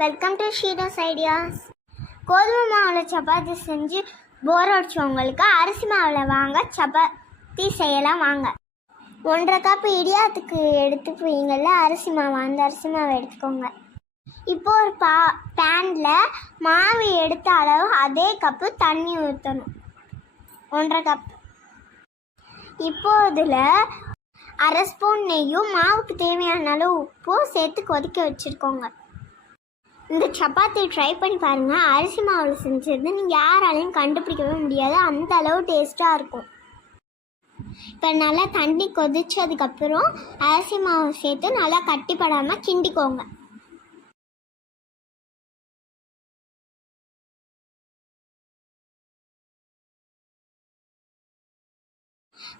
Welcome to ஷீரோஸ் ideas. கோதுமை மாவில் சப்பாத்தி செஞ்சு போர் அடிச்சவங்களுக்கு அரிசி மாவில் வாங்க சப்பாத்தி செய்யலாம் வாங்க. 1.5 கப் இடியாத்துக்கு எடுத்துக்குவீங்கள்ல அரிசி மாவு, அந்த அரிசி மாவை எடுத்துக்கோங்க. இப்போ ஒரு பேனில் மாவு எடுத்த அளவு அதே கப்பு தண்ணி ஊற்றணும், 1.5 கப். இப்போ அதில் 1/2 ஸ்பூன் நெய்யும் மாவுக்கு தேவையான அளவு உப்பும் சேர்த்து கொதிக்க வச்சுருக்கோங்க. இந்த சப்பாத்தி ட்ரை பண்ணி பாருங்கள். அரிசி மாவில் செஞ்சது நீங்கள் யாராலையும் கண்டுபிடிக்கவே முடியாது, அந்த அளவு டேஸ்ட்டாக இருக்கும். இப்போ நல்லா தண்ணி கொதிச்சதுக்கப்புறம் அரிசி மாவு சேர்த்து நல்லா கட்டிப்படாமல் கிண்டிக்கோங்க.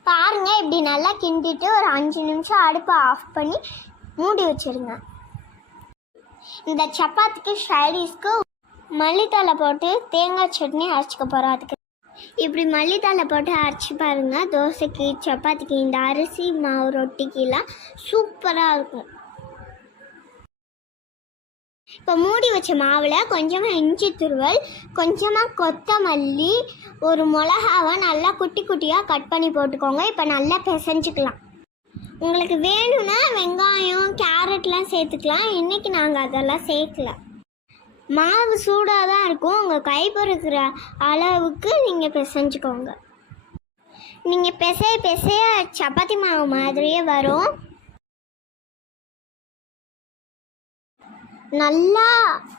பாருங்க, இப்படி நல்லா கிண்டிட்டு ஒரு 5 நிமிஷம் அடுப்பை ஆஃப் பண்ணி மூடி வச்சிருங்க. இந்த சப்பாத்திக்கு சைடிஷ்க்கு மல்லித்தலை போட்டு தேங்காய் சட்னி அரைச்சிக்க போகிறோம். அதுக்கு இப்படி மல்லித்தலை போட்டு அரைச்சி பாருங்கள். தோசைக்கு, சப்பாத்திக்கு, இந்த அரிசி மாவு ரொட்டிக்கெல்லாம் சூப்பராக இருக்கும். இப்போ மூடி வச்ச மாவில் கொஞ்சமாக இஞ்சி துருவல், கொஞ்சமாக கொத்தமல்லி, ஒரு மிளகாவை நல்லா குட்டி குட்டியாக கட் பண்ணி போட்டுக்கோங்க. இப்போ நல்லா பிசைஞ்சிக்கலாம். உங்களுக்கு வேணும்னா வெங்காயம், கேரட்லாம் சேர்த்துக்கலாம். இன்றைக்கி நாங்கள் அதெல்லாம் சேர்க்கல. மாவு சூடாக தான் இருக்கும், உங்கள் கை பொறுக்கிற அளவுக்கு நீங்கள் பிசைஞ்சுக்கோங்க. நீங்கள் பிசைய சப்பாத்தி மாவு மாதிரியே வரும். நல்லா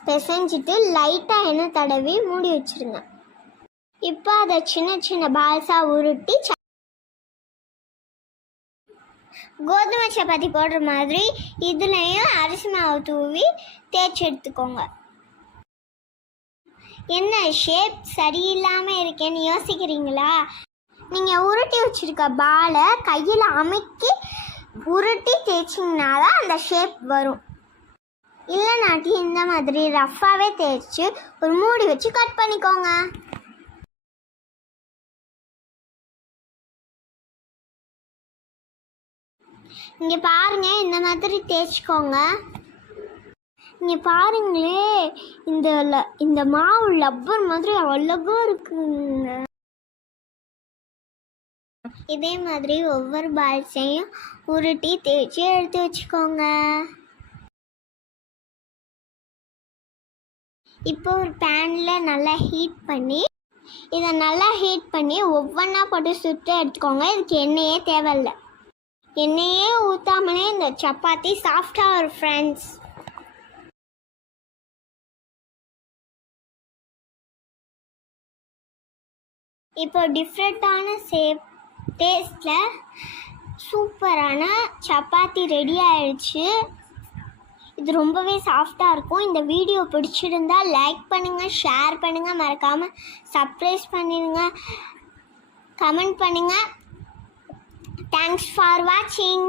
பிசைஞ்சிட்டு லைட்டாக எண்ணெய் தடவி மூடி வச்சுருங்க. இப்போ அதை சின்ன சின்ன பால்ஸாக உருட்டி கோதுமை சப்பாத்தி போடுற மாதிரி இதுலேயும் அரிசி மாவு தூவி தேய்ச்சி எடுத்துக்கோங்க. என்ன ஷேப் சரியில்லாமல் இருக்கேன்னு யோசிக்கிறீங்களா? நீங்கள் உருட்டி வச்சுருக்க பாலை கையில் அமைக்கி உருட்டி தேய்ச்சிங்கன்னா தான் அந்த ஷேப் வரும். இல்லைனாட்டி இந்த மாதிரி ரஃப்பாகவே தேய்ச்சி ஒரு மூடி வச்சு கட் பண்ணிக்கோங்க. இங்கே பாருங்கள், இந்த மாதிரி தேய்ச்சிக்கோங்க. இங்கே பாருங்களே, இந்த மாவு லப்பர் மாதிரி அழகாக இருக்குங்க. இதே மாதிரி ஒவ்வொரு பால்ஸையும் உருட்டி தேய்ச்சி எடுத்து வச்சுக்கோங்க. இப்போ ஒரு பேனில் நல்லா ஹீட் பண்ணி ஒவ்வொன்றா போட்டு சுட்டு எடுத்துக்கோங்க. இதுக்கு எண்ணெயே தேவையில்லை. எண்ணெயே ஊற்றாமலே இந்த சப்பாத்தி சாஃப்டாக வரும் ஃப்ரெண்ட்ஸ். இப்போ டிஃப்ரெண்ட்டான டேஸ்டில் சூப்பரான சப்பாத்தி ரெடி ஆயிடுச்சு. இது ரொம்பவே சாஃப்டாக இருக்கும். இந்த வீடியோ பிடிச்சிருந்தால் லைக் பண்ணுங்கள், ஷேர் பண்ணுங்கள், மறக்காமல் சப்ஸ்கிரைப் பண்ணிடுங்க, கமெண்ட் பண்ணுங்கள். Thanks for watching.